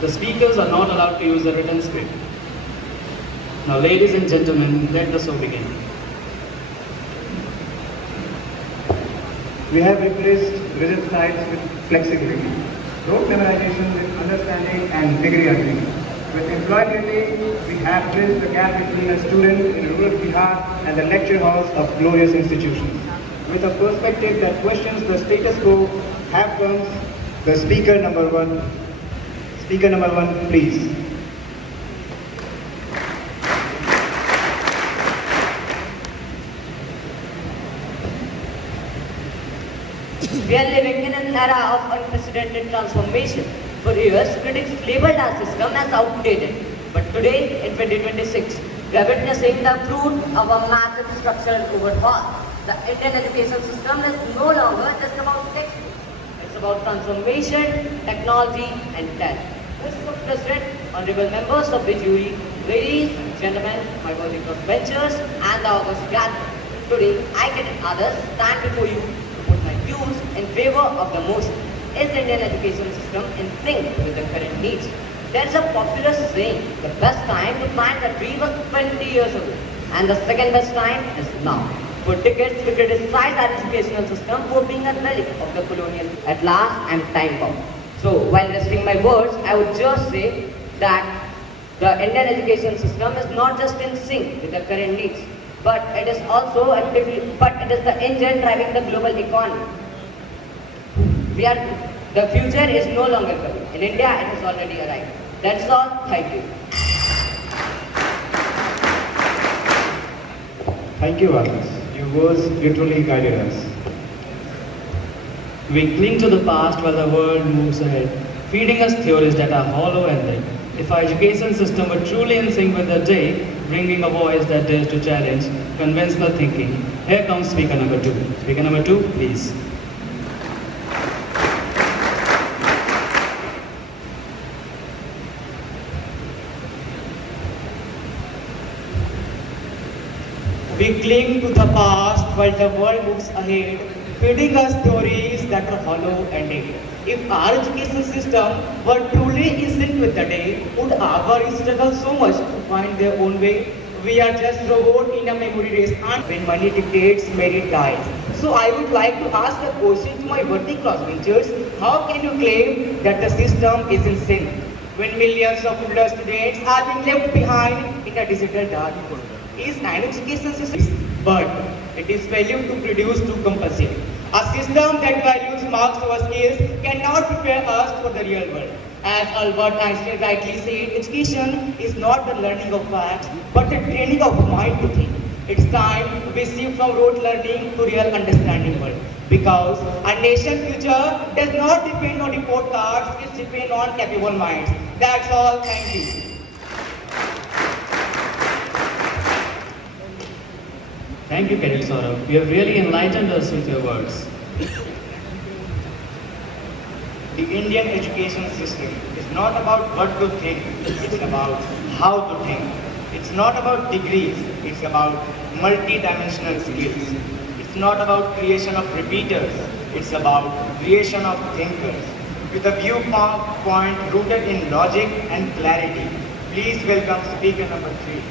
The speakers are not allowed to use the written script. Now, ladies and gentlemen, let the show begin. We have replaced rigid slides with flexibility, rote memorization with understanding and degree earning. With employability, we have bridged the gap between a student in rural Bihar and the lecture halls of glorious institutions. With a perspective that questions the status quo, have comes the speaker number one. Speaker number one, please. We are living in an era of unprecedented transformation. For years, critics labeled our system as outdated. But today, in 2026, we are witnessing the fruit of a massive structural overhaul. The Indian education system is no longer just about textbooks. It's about transformation, technology, and talent. Mr. President, honorable members of the jury, ladies and gentlemen, my worthy crossbenchers, and the august gathering. Today, I and others stand before you to put my views in favor of the motion. Is the Indian education system in sync with the current needs? There is a popular saying, the best time to plant a tree was 20 years ago, and the second best time is now. For decades, we criticized our educational system for being a relic of the colonial. At last, I am time bound. So, while resting my words, I would just say that the Indian education system is not just in sync with the current needs, but it is also it is the engine driving the global economy. The future is no longer coming. In India, it has already arrived. That's all. Thank you. Thank you, Alex. Your words literally guided us. We cling to the past while the world moves ahead, feeding us theories that are hollow and dead. If our education system were truly in sync with the day, bringing a voice that dares to challenge conventional thinking. Here comes speaker number two. Speaker number two, please. We cling to the past while the world moves ahead, feeding us stories that are hollow and dead. If our education system were truly in sync with the day, would our struggle so much to find their own way? We are just robots in a memory race and when money dictates, merit dies. So I would like to ask a question to my worthy crossbenchers. How can you claim that the system is in sync when millions of rural students are being left behind in a digital dark world? Is an education system, but it is failure to produce to compensate. A system that values marks over skills cannot prepare us for the real world. As Albert Einstein rightly said, education is not the learning of facts, but the training of mind to think. It's time we shift from rote learning to real understanding world. Because a nation's future does not depend on report cards, it depends on capable minds. That's all, thank you. Thank you, Cadet Saurabh. You have really enlightened us with your words. The Indian education system is not about what to think, it's about how to think. It's not about degrees, it's about multi-dimensional skills. It's not about creation of repeaters, it's about creation of thinkers. With a viewpoint rooted in logic and clarity, please welcome speaker number 3.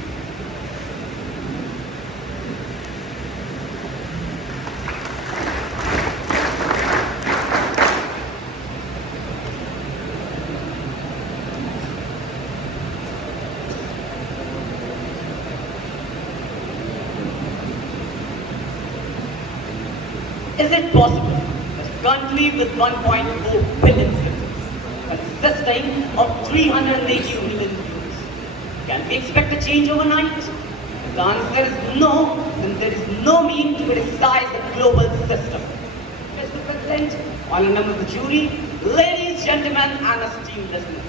Is it possible that a country with 1.4 billion citizens, consisting of 380 million youths, can we expect a change overnight? If the answer is no, then there is no mean to criticize the global system. Mr. President, honorable members of the jury, ladies, gentlemen, and esteemed listeners,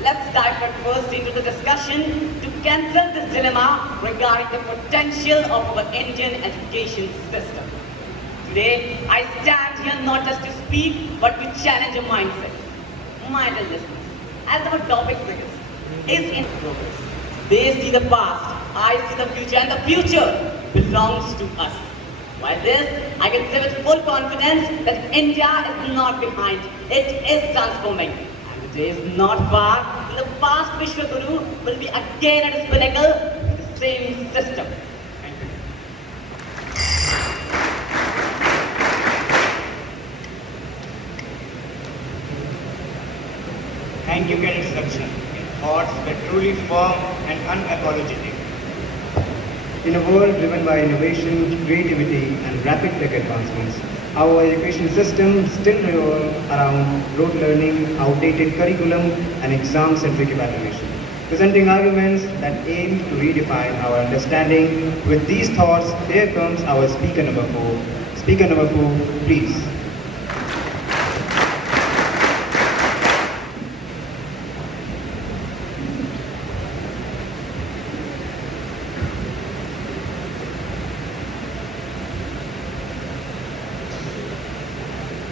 let's dive first into the discussion to cancel this dilemma regarding the potential of our Indian education system. Today, I stand here not just to speak, but to challenge a mindset. My dear listeners, as our topic suggests, is in progress. They see the past, I see the future, and the future belongs to us. By this, I can say with full confidence that India is not behind, it is transforming. And with Day is not far. In the past, Vishwaguru will be again at his pinnacle with the same system. Thank you. Thank you, Cadet Section. Your thoughts were truly firm and unapologetic. In a world driven by innovation, creativity, and rapid tech advancements, our education system still revolves around rote learning, outdated curriculum, and exam-centric evaluation. Presenting arguments that aim to redefine our understanding. With these thoughts, here comes our speaker number 4. Speaker number 4, please.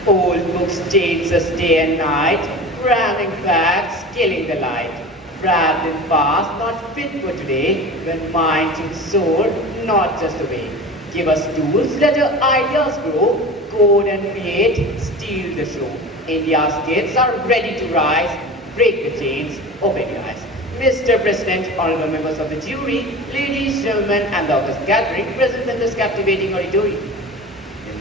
Old books change us day and night, ramming facts, killing the light. Wrapped in past, not fit for today, when mind should soar, not just away. Give us tools, let our ideas grow, code and create, steal the show. India's kids are ready to rise, break the chains, open your eyes. Mr. President, honorable members of the jury, ladies, gentlemen, and the august gathering present in this captivating auditorium.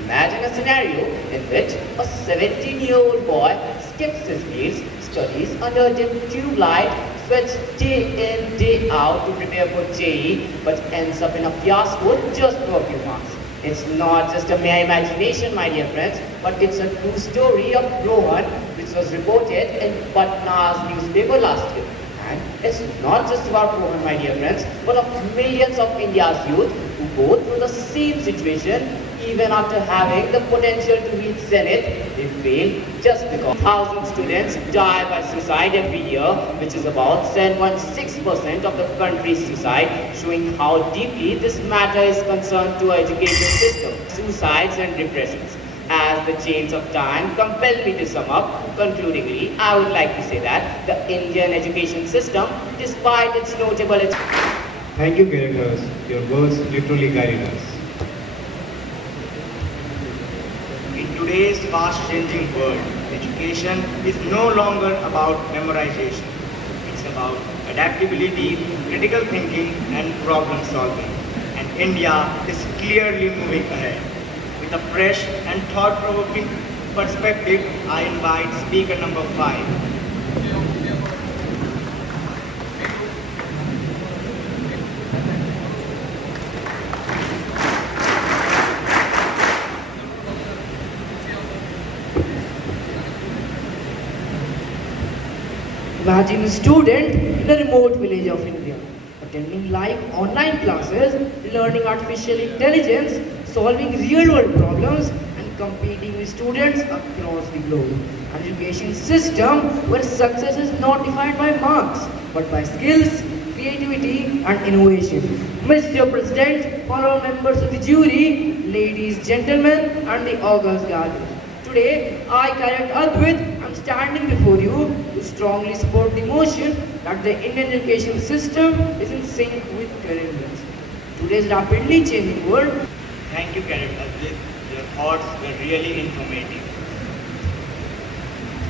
Imagine a scenario in which a 17-year-old boy skips his meals, studies under dim tube light, sweats day in, day out to prepare for JEE, but ends up in a fiasco just for a few marks. It's not just a mere imagination, my dear friends, but it's a true story of Rohan, which was reported in Patna's newspaper last year. And it's not just about Rohan, my dear friends, but of millions of India's youth who go through the same situation. Even after having the potential to reach Zenith, they fail just because. 1,000 students die by suicide every year, which is about 7.6% of the country's suicide, showing how deeply this matter is concerned to our education system, suicides and depressions. As the chains of time compel me to sum up, concludingly, I would like to say that the Indian education system, despite its notable... Thank you, characters. Your words literally guided us. In today's fast-changing world, education is no longer about memorization. It's about adaptability, critical thinking, and problem solving. And India is clearly moving ahead. With a fresh and thought-provoking perspective, I invite speaker number 5. Imagine a student in a remote village of India, attending live online classes, learning artificial intelligence, solving real-world problems, and competing with students across the globe. An education system where success is not defined by marks, but by skills, creativity, and innovation. Mr. President, fellow members of the jury, ladies, gentlemen, and the august gathering. Today, I, Cadet Advait, am standing before you to strongly support the motion that the Indian education system is in sync with current needs. Today's rapidly changing world. Thank you, Cadet Advait. Your thoughts were really informative.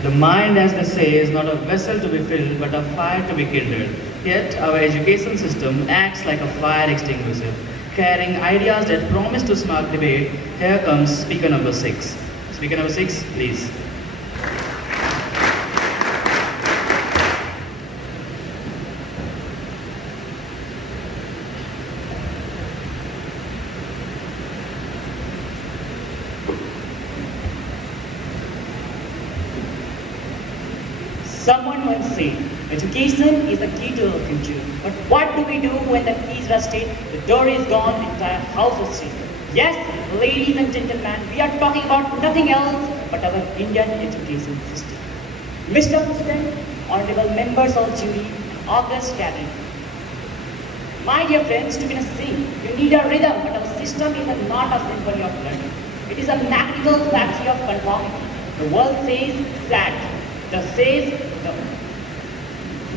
The mind, as they say, is not a vessel to be filled, but a fire to be kindled. Yet, our education system acts like a fire extinguisher, carrying ideas that promise to spark debate. Here comes speaker number 6. Speaker number 6, please. Someone once said, education is the key to our future. But what do we do when the key is rusted, the door is gone, the entire house is shaken? Yes, ladies and gentlemen, we are talking about nothing else but our Indian education system. Mr. President, honorable members of jury, and august gathering. My dear friends, to be a sing, you need a rhythm, but our system is not a symphony of learning. It is a mechanical factory of conformity. The world says that, the says the.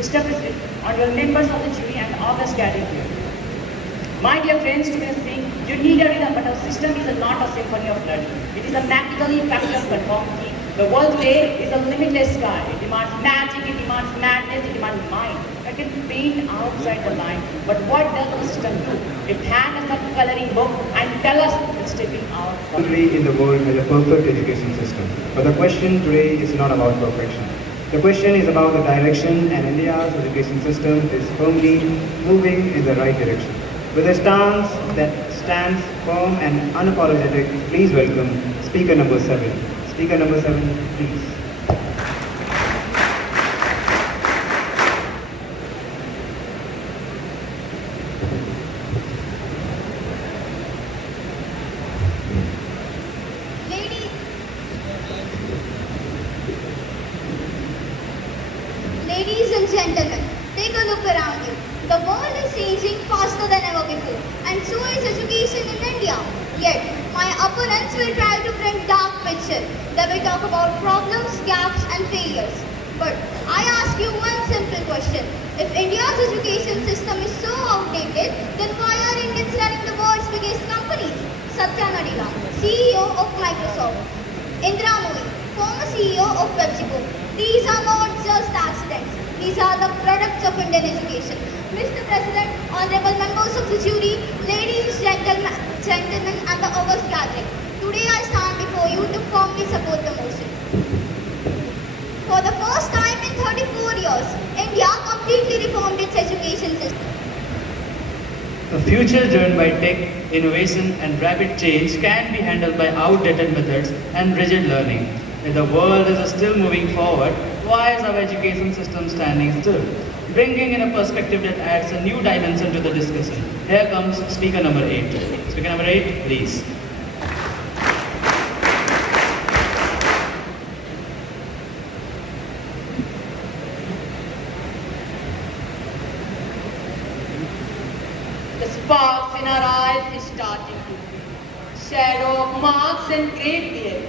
Mr. President, honorable members of the jury and august gathering here. My dear friends, to be a sing, you need a rhythm, but our system is not a symphony of learning. It is a mechanical factory of conformity. The world today is a limitless sky. It demands magic, it demands madness, it demands mind. I can paint outside the line, but what does the system do? It hands us a coloring book and tell us it's stepping out. Country in the world has a perfect education system. But the question today is not about perfection. The question is about the direction, and India's education system is firmly moving in the right direction. With a stance that stands firm and unapologetic, please welcome speaker number 7. Speaker number 7, please. Ladies, ladies and gentlemen, take a look around you. The world is changing faster than ever before, and so is education in India. Yet, my opponents will try to bring dark picture. They will talk about problems, gaps, and failures. But I ask you one simple question. If India's education system is so outdated, then why are Indians running the world's biggest companies? Satya Nadella, CEO of Microsoft. Indra Nooyi, former CEO of PepsiCo. These are not just accidents. These are the products of Indian education. Mr. President, honorable members of the jury, ladies, gentlemen, and the august gathering. Today I stand before you to firmly support the motion. For the first time in 34 years, India completely reformed its education system. A future driven by tech, innovation, and rapid change can be handled by outdated methods and rigid learning. If the world is still moving forward, why is our education system standing still? Bringing in a perspective that adds a new dimension to the discussion. Here comes speaker number 8. Speaker number 8, please. The sparks in our eyes is starting to fade. Shadow of marks and great beard.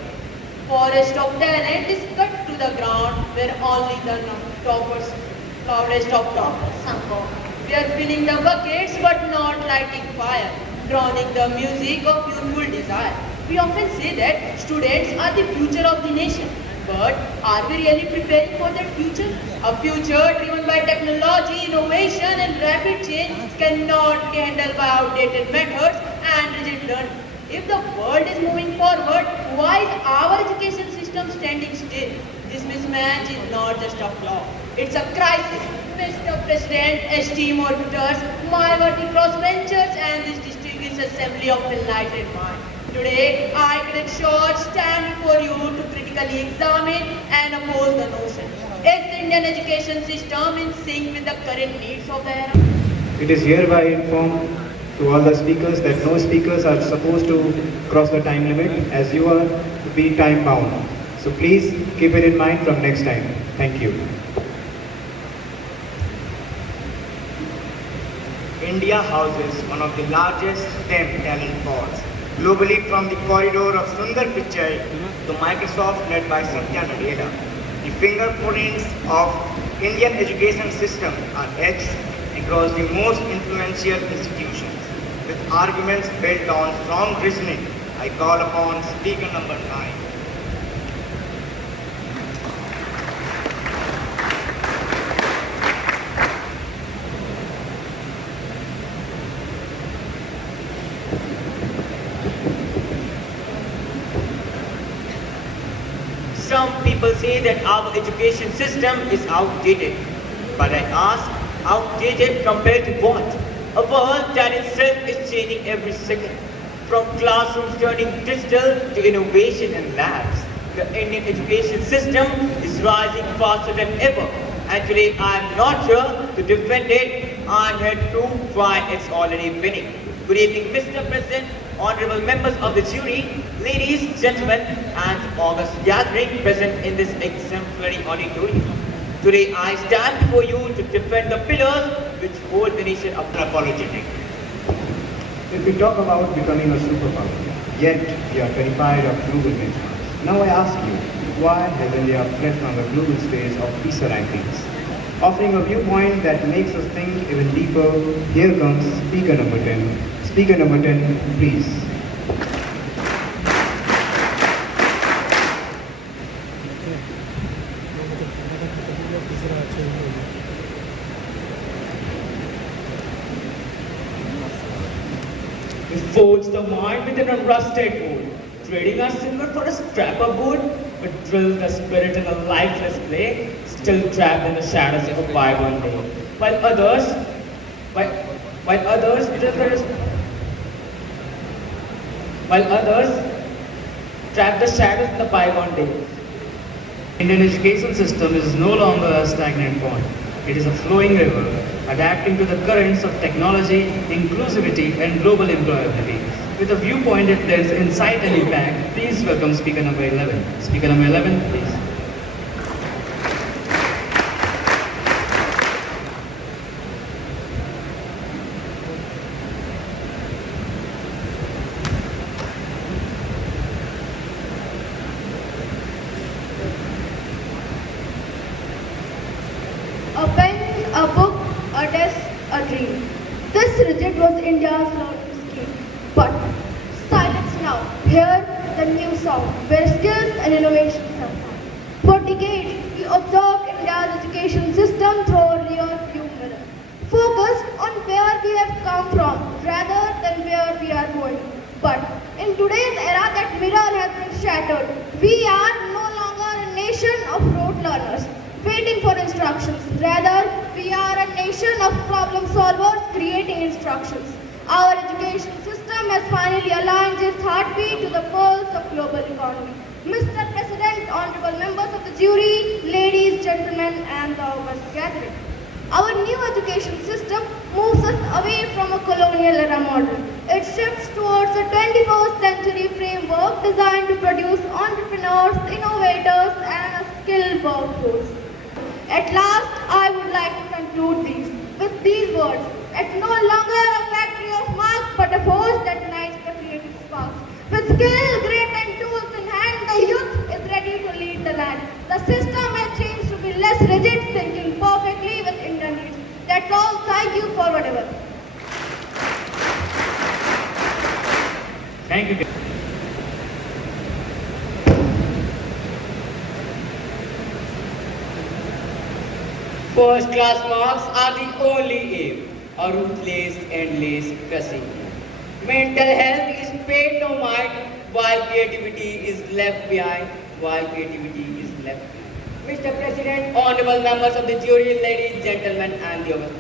Forest of talent is cut to the ground where only the toppers, loudest of toppers somehow. We are filling the buckets but not lighting fire, drowning the music of youthful desire. We often say that students are the future of the nation. But are we really preparing for that future? A future driven by technology, innovation and rapid change cannot be handled by outdated methods and rigid learning. If the world is moving forward, why is our education system standing still? This mismatch is not just a flaw, it's a crisis. Mr. President, esteemed auditors, my worthy crossbenchers and this distinguished assembly of enlightened mind. Today, I credit short stand before you to critically examine and oppose the notion. Is the Indian education system in sync with the current needs of the era? It is hereby informed to all the speakers that no speakers are supposed to cross the time limit, as you are to be time bound. So please keep it in mind from next time. Thank you. India houses one of the largest STEM talent pools globally, from the corridor of Sundar Pichai to Microsoft led by Satya Nadella. The fingerprints of Indian education system are etched across the most influential institutions. With arguments built on strong reasoning, I call upon speaker number 9. Some people say that our education system is outdated. But I ask, outdated compared to what? A world that itself is changing every second. From classrooms turning digital to innovation and labs. The Indian education system is rising faster than ever. And today I am not here to defend it. I am here to prove why it's already winning. Good evening, Mr. President, honorable members of the jury, ladies, gentlemen, and august gathering present in this exemplary auditorium. Today I stand before you to defend the pillars which hold the nation up. Unapologetic. If we talk about becoming a superpower, yet we are terrified of global benchmarks. Now I ask you, why has India fled from the global stage of PISA rankings? Offering a viewpoint that makes us think even deeper, here comes speaker number 10. Speaker number 10, please. Forge the mind within a rusted wood, trading our silver for a scrap of wood, but drill the spirit in a lifeless clay, still trapped in the shadows of a bygone day. While others, while, while others, while others trap the shadows in the bygone day. Indian education system is no longer a stagnant pond. It is a flowing river, adapting to the currents of technology, inclusivity, and global employability. With a viewpoint that blends insight and impact, please welcome speaker number 11. Speaker number 11, please. A pen, a book, a desk, a dream. This rigid was India's learning scheme. But silence now. Hear the new sound, where skills and innovations are found. For decades, we observed India's education system through a rear view mirror, focused on where we have come from rather than where we are going. But in today's era, that mirror has been shattered. We are no longer a nation of rote learners waiting for instructions. Rather, we are a nation of problem solvers creating instructions. Our education system has finally aligned its heartbeat to the pulse of global economy. Mr. President, honorable members of the jury, ladies, gentlemen, and the august gathering. Our new education system moves us away from a colonial era model. It shifts towards a 21st century framework designed to produce entrepreneurs, innovators, and a skilled workforce. At last, I would like to conclude with these words. It's no longer a factory of marks, but a force that ignites the creative sparks. With skill, grit, and tools in hand, the youth is ready to lead the land. The system has changed to be less rigid, syncing perfectly with Indian needs. That's all. Thank you for whatever. Thank you. First class marks are the only aim, a ruthless, endless pressing. Mental health is paid no mind, while creativity is left behind, Mr. President, honorable members of the jury, ladies, gentlemen, and the audience.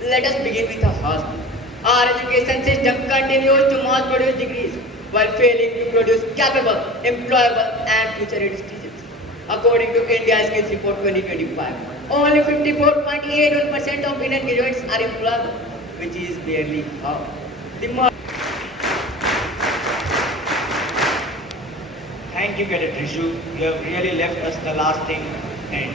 Let us begin with a hospital. Our education system continues to mass produce degrees while failing to produce capable, employable, and future-ready citizens. According to India Skills Report 2025, only 54.81% of Indian graduates are employable, which is barely half. Thank you, Cadet Rishu. You have really left us the lasting end.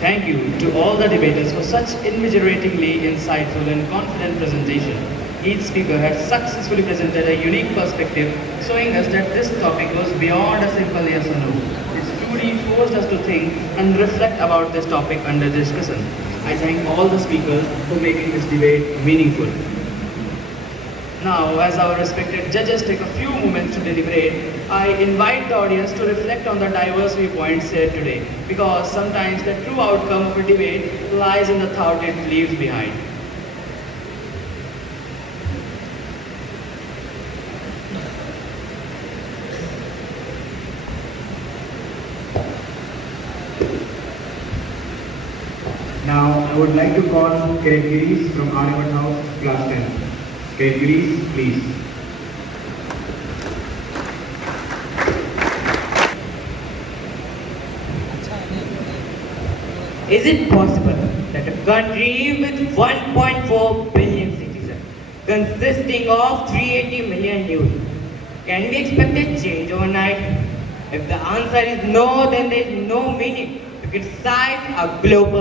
Thank you to all the debaters for such invigoratingly insightful and confident presentation. Each speaker has successfully presented a unique perspective, showing us that this topic goes beyond a simple yes or no. It's truly forced us to think and reflect about this topic under discussion. I thank all the speakers for making this debate meaningful. Now, as our respected judges take a few moments to deliberate, I invite the audience to reflect on the diverse viewpoints shared today, because sometimes the true outcome of a debate lies in the thought it leaves behind. Now, I would like to call Cadet Girish from Aryavat House, Class 10. Cadet Girish, please. Is it possible that a country with 1.4 billion citizens, consisting of 380 million youth, can we expect a change overnight? If the answer is no, then there is no meaning to criticize a global